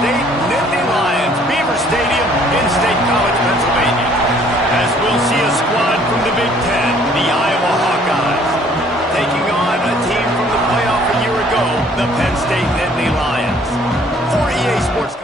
State Nittany Lions, Beaver Stadium in State College, Pennsylvania. As we'll see a squad from the Big Ten, the Iowa Hawkeyes, taking on a team from the playoff a year ago, the Penn State Nittany Lions. For EA Sports.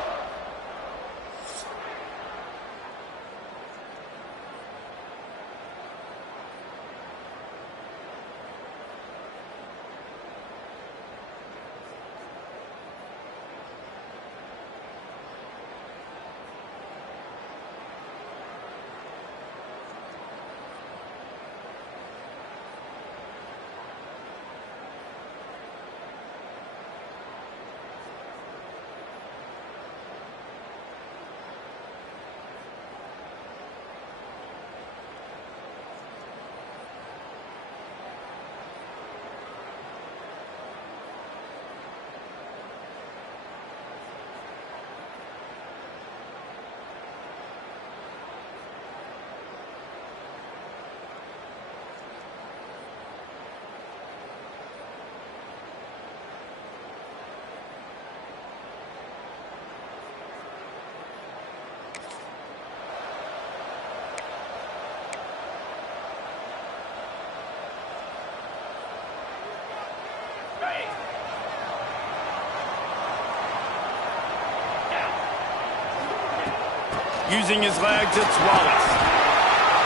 Using his legs, it's Wallace.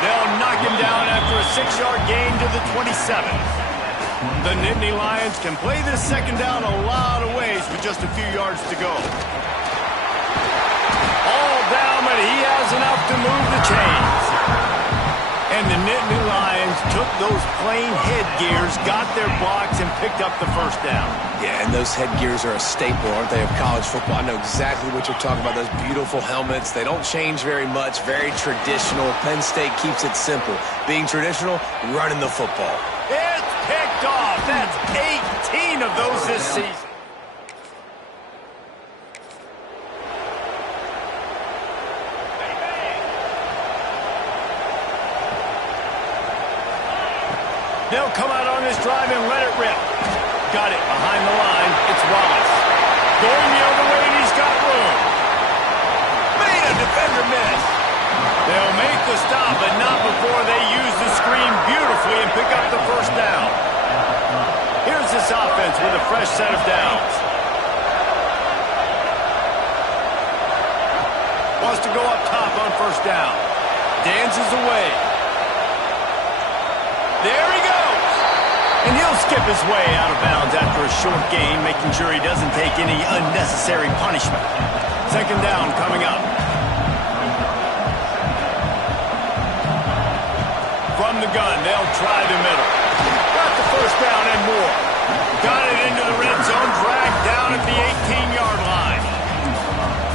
They'll knock him down after a 6-yard gain to the 27. The Nittany Lions can play this second down a lot of ways with just a few yards to go. All down, but he has enough to move the chains. And the Nittany Lions took those plain headgears, got their blocks, and picked up the first down. Yeah, and those headgears are a staple, aren't they, of college football? I know exactly what you're talking about, those beautiful helmets. They don't change very much, very traditional. Penn State keeps it simple. Being traditional, running the football. It's picked off. That's 18 of those this season. They'll come out on this drive and let it rip. Got it behind the line. It's Wallace. Going the other way, and he's got room. Made a defender miss. They'll make the stop, but not before they use the screen beautifully and pick up the first down. Here's this offense with a fresh set of downs. Wants to go up top on first down. Dances away. There he goes. And he'll skip his way out of bounds after a short gain, making sure he doesn't take any unnecessary punishment. Second down coming up. From the gun, they'll try the middle. Got the first down and more. Got it into the red zone, dragged down at the 18-yard line.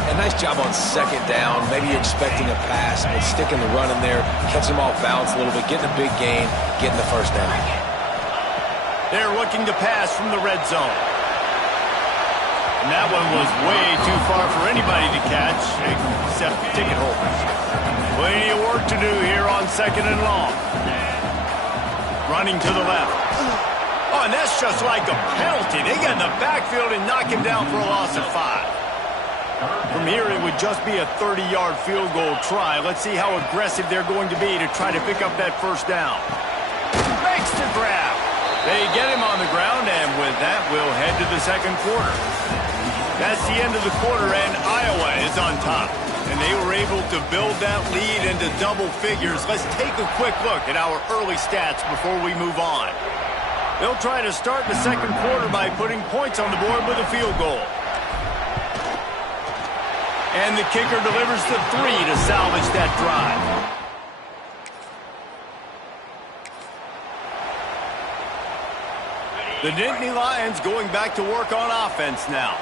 And nice job on second down. Maybe you're expecting a pass, but sticking the run in there, catching them off balance a little bit, getting a big gain, getting the first down. They're looking to pass from the red zone. And that one was way too far for anybody to catch, except ticket holders. Plenty of work to do here on second and long. Running to the left. Oh, and that's just like a penalty. They get in the backfield and knock him down for a loss of 5. From here, it would just be a 30-yard field goal try. Let's see how aggressive they're going to be to try to pick up that first down. Makes the grab. They get him on the ground, and with that, we'll head to the second quarter. That's the end of the quarter, and Iowa is on top. And they were able to build that lead into double figures. Let's take a quick look at our early stats before we move on. They'll try to start the second quarter by putting points on the board with a field goal. And the kicker delivers the 3 to salvage that drive. The Nittany Lions going back to work on offense now.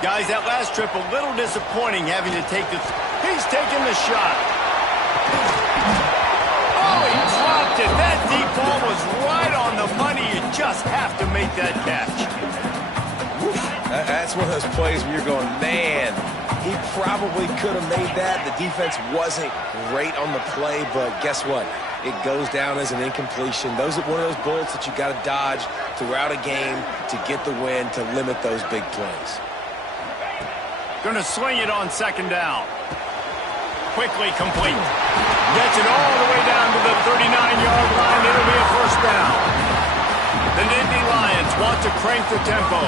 Guys, that last trip a little disappointing having to take the... He's taking the shot. Oh, he dropped it. That deep ball was right on the money. You just have to make that catch. That's one of those plays where you're going, man, he probably could have made that. The defense wasn't great on the play, but guess what? It goes down as an incompletion. Those are one of those bullets that you got to dodge throughout a game to get the win, to limit those big plays. Going to sling it on second down. Quickly complete. Gets it all the way down to the 39-yard line. It'll be a first down. The Nittany Lions want to crank the tempo.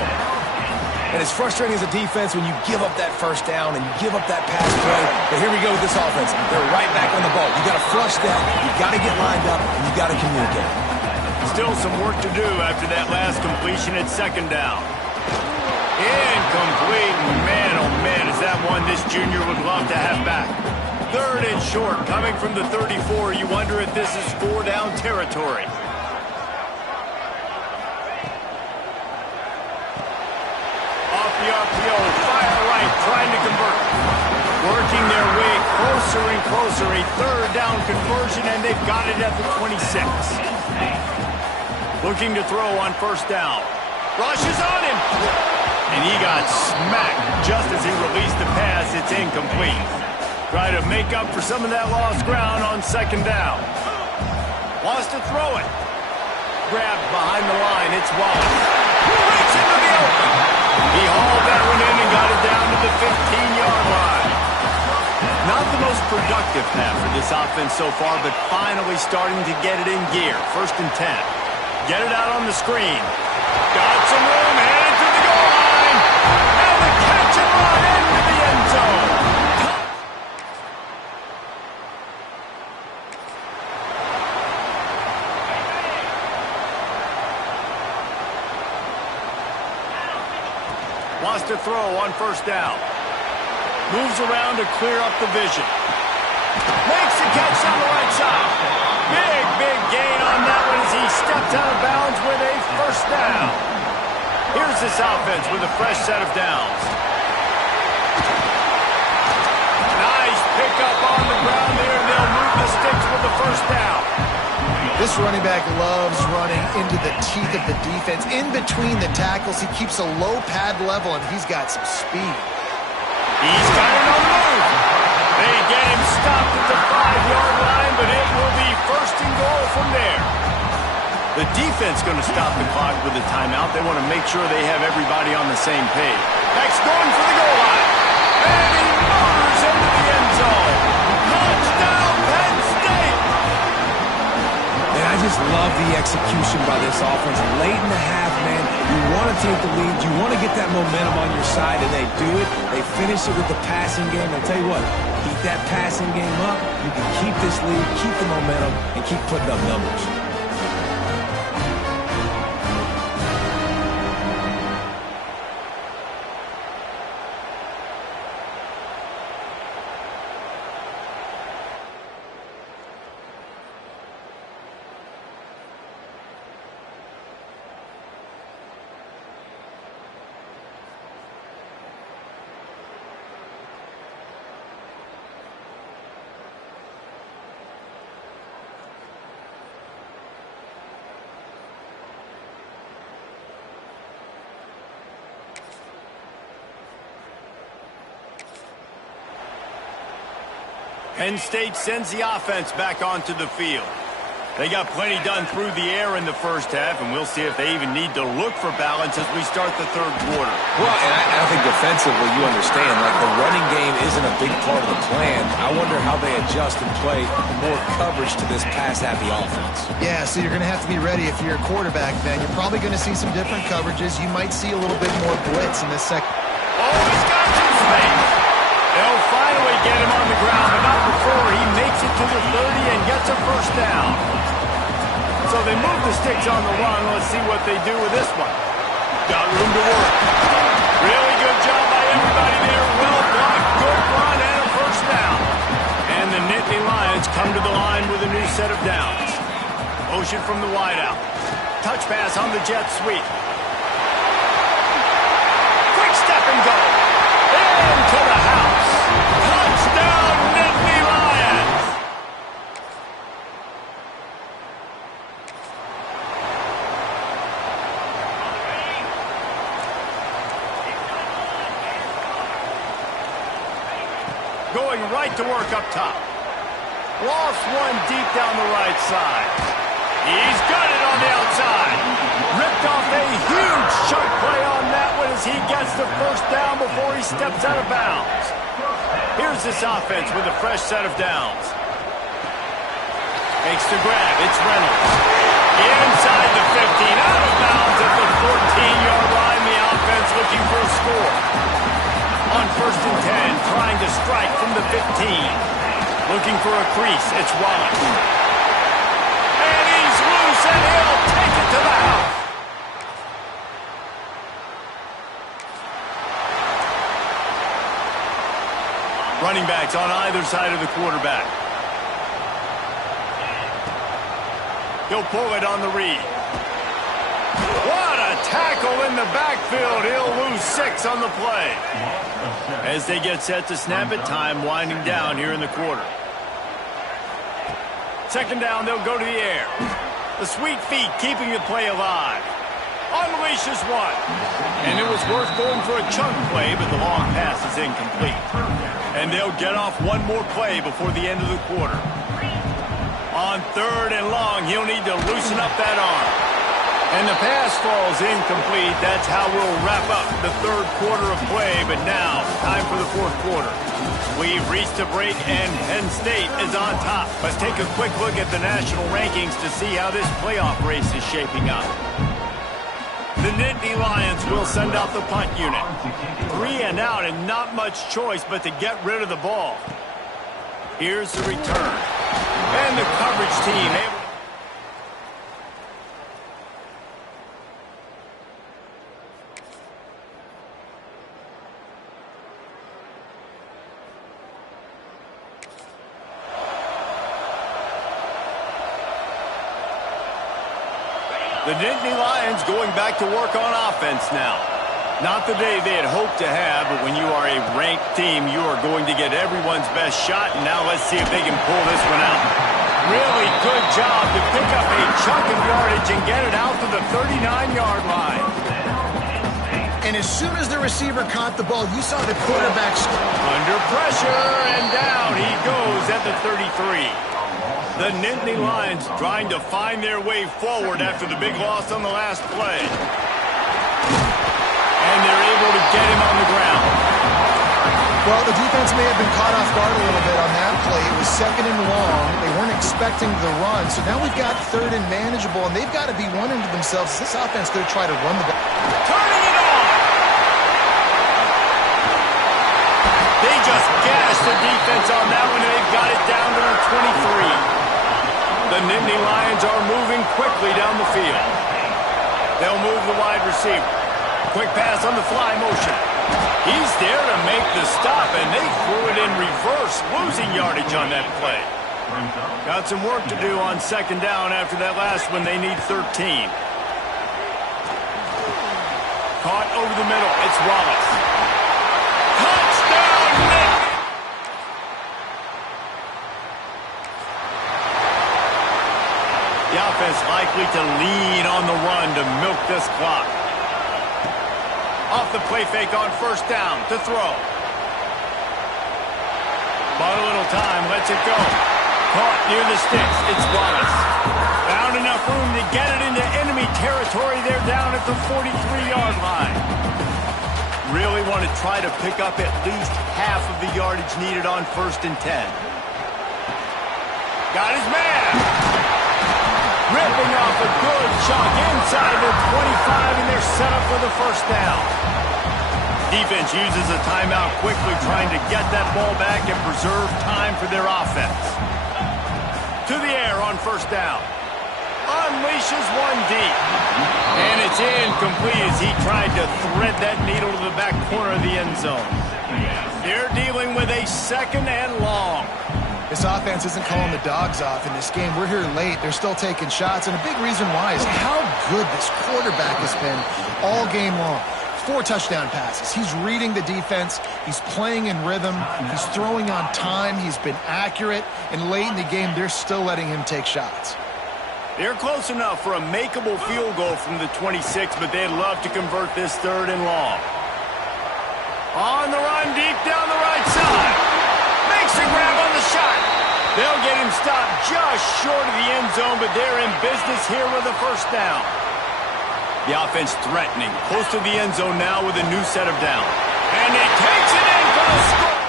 And it's frustrating as a defense when you give up that first down and you give up that pass play. But here we go with this offense. They're right back on the ball. You got to flush that. You got to get lined up, and you got to communicate. Still some work to do after that last completion at second down. Incomplete. Man, oh man, is that one this junior would love to have back. Third and short, coming from the 34. You wonder if this is 4-down territory. Off the RPO, fire right, trying to convert. Working their way closer and closer. A third down conversion, and they've got it at the 26. Looking to throw on first down. Rushes on him. And he got smacked just as he released the pass. It's incomplete. Try to make up for some of that lost ground on second down. Wants to throw it. Grabbed behind the line. It's Wallace. Breaks into the open. He hauled that one in and got it down to the 15-yard line. Not the most productive half for this offense so far, but finally starting to get it in gear. First and 10. Get it out on the screen. Got some room, headed to the goal line. And the catch and run into the end zone. Wants to throw on first down. Moves around to clear up the vision. Makes the catch on the right side. Big gain on that one as he stepped out of bounds with a first down. Here's this offense with a fresh set of downs. Nice pickup on the ground there, and they'll move the sticks with the first down. This running back loves running into the teeth of the defense. In between the tackles, he keeps a low pad level, and he's got some speed. He's got it on the move. They get him stopped at the 5-yard line, but it will be first and goal from there. The defense going to stop the clock with a timeout. They want to make sure they have everybody on the same page. Beck's going for the goal line. And he motors into the end zone. Touchdown, Penn State! And I just love the execution by this offense. Late in the half, man, you want to take the lead. You want to get that momentum on your side, and they do it. They finish it with the passing game. I'll tell you what, keep that passing game up. You can keep this lead, keep the momentum, and keep putting up numbers. Penn State sends the offense back onto the field. They got plenty done through the air in the first half, and we'll see if they even need to look for balance as we start the third quarter. Well, and I think defensively, you understand, like the running game isn't a big part of the plan. I wonder how they adjust and play more coverage to this pass-happy offense. Yeah, so you're going to have to be ready if you're a quarterback, then. You're probably going to see some different coverages. You might see a little bit more blitz in this second. Oh, he's got some space. They'll finally get him on the ground, but not before he makes it to the 30 and gets a first down. So they move the sticks on the run. Let's see what they do with this one. Got room to work. Really good job by everybody there. Well blocked, good run, and a first down. And the Nittany Lions come to the line with a new set of downs. Motion from the wideout. Touch pass on the jet sweep. Quick step and go. Into the house. Touchdown, Nittany Lions. Going right to work up top. Lost one deep down the right side. He's got it on the outside. Ripped off a huge chunk play on that one, as he gets the first down before he steps out of bounds. Here's this offense with a fresh set of downs. Makes the grab. It's Reynolds. Inside the 15. Out of bounds at the 14-yard line. The offense looking for a score. On 1st and 10, trying to strike from the 15. Looking for a crease. It's Wallace. And he's loose, and he'll take it to the house. Running backs on either side of the quarterback. He'll pull it on the read. What a tackle in the backfield. He'll lose 6 on the play. As they get set to snap it, time winding down here in the quarter. 2nd down, they'll go to the air. The sweet feet keeping the play alive. Unleashes one. And it was worth going for a chunk play, but the long pass is incomplete. And they'll get off one more play before the end of the quarter. On 3rd and long, he'll need to loosen up that arm. And the pass falls incomplete. That's how we'll wrap up the 3rd quarter of play. But now, time for the 4th quarter. We've reached a break, and Penn State is on top. Let's take a quick look at the national rankings to see how this playoff race is shaping up. The Nittany Lions will send out the punt unit. 3 and out, and not much choice but to get rid of the ball. Here's the return. And the coverage team able. The Nittany Lions going back to work on offense now. Not the day they had hoped to have, but when you are a ranked team, you are going to get everyone's best shot, and now let's see if they can pull this one out. Really good job to pick up a chunk of yardage and get it out to the 39-yard line. And as soon as the receiver caught the ball, you saw the quarterback under pressure, and down he goes at the 33. The Nittany Lions trying to find their way forward after the big loss on the last play. And they're able to get him on the ground. Well, the defense may have been caught off guard a little bit on that play. It was 2nd and long. They weren't expecting the run. So now we've got 3rd and manageable, and they've got to be wondering to themselves, is this offense going to try to run the ball? Turning it on! They just gashed the defense on that one, and they've got it down to the 23. The Nittany Lions are moving quickly down the field. They'll move the wide receiver. Quick pass on the fly motion. He's there to make the stop, and they threw it in reverse, losing yardage on that play. Got some work to do on 2nd down after that last one. They need 13. Caught over the middle. It's Wallace. Touchdown, Nick! The offense likely to lean on the run to milk this clock. Off the play fake on 1st down to throw. Bought a little time, lets it go. Caught near the sticks, it's Wallace. Found enough room to get it into enemy territory. They're down at the 43-yard line. Really want to try to pick up at least half of the yardage needed on 1st and 10. Got his man. Ripping off a good chunk inside the 25, and they're set up for the 1st down. Defense uses a timeout quickly, trying to get that ball back and preserve time for their offense. To the air on 1st down. Unleashes one deep. And it's incomplete as he tried to thread that needle to the back corner of the end zone. They're dealing with a 2nd and long. This offense isn't calling the dogs off in this game. We're here late. They're still taking shots, and a big reason why is how good this quarterback has been all game long. 4 touchdown passes. He's reading the defense. He's playing in rhythm. He's throwing on time. He's been accurate. And late in the game, they're still letting him take shots. They're close enough for a makeable field goal from the 26, but they'd love to convert this 3rd and long. On the run, deep down the right side. Makes a grab on the shot. They'll get him stopped just short of the end zone, but they're in business here with a 1st down. The offense threatening. Close to the end zone now with a new set of down. And he takes it in for the score.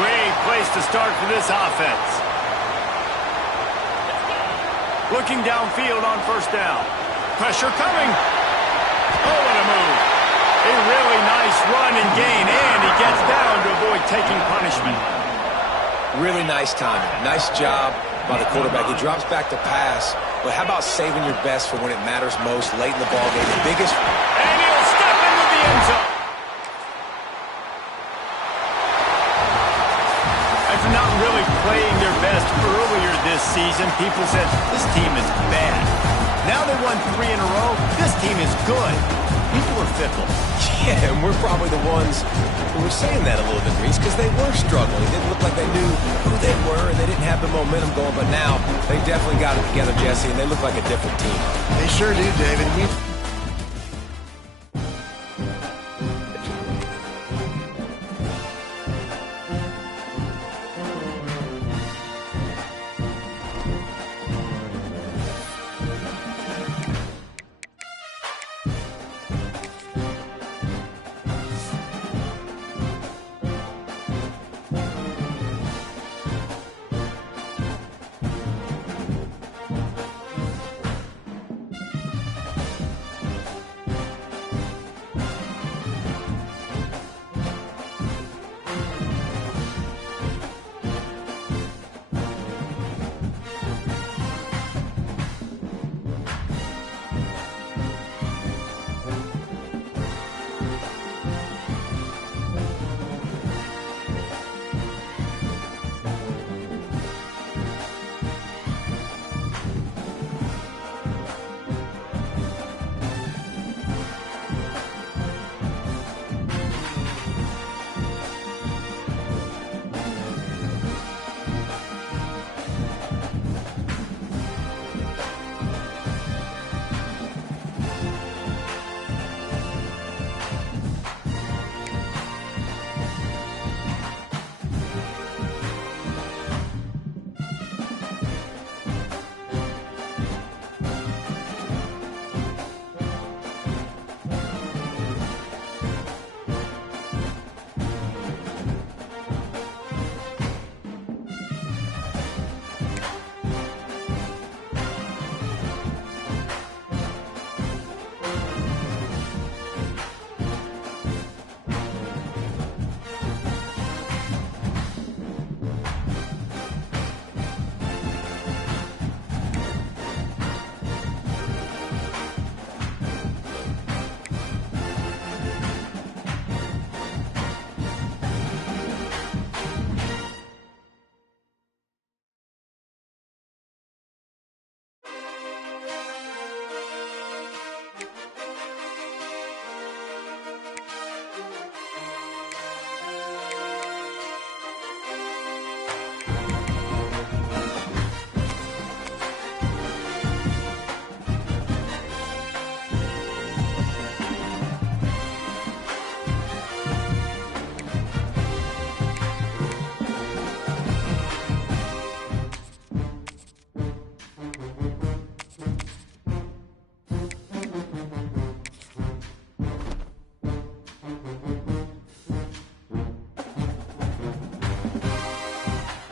Great place to start for this offense. Looking downfield on first down. Pressure coming. Oh, what a move. A really nice run and gain, and he gets down to avoid taking punishment. Really nice timing. Nice job by the quarterback. He drops back to pass, but how about saving your best for when it matters most late in the ballgame? The biggest... And he'll step into the end zone. After not really playing their best earlier this season, people said, this team is bad. Now they won 3 in a row. This team is good. People are fickle. Yeah, and we're probably the ones who were saying that a little bit, Reese, because they were struggling. It didn't look like they knew who they were, and they didn't have the momentum going. But now they definitely got it together, Jesse, and they look like a different team. They sure do, David.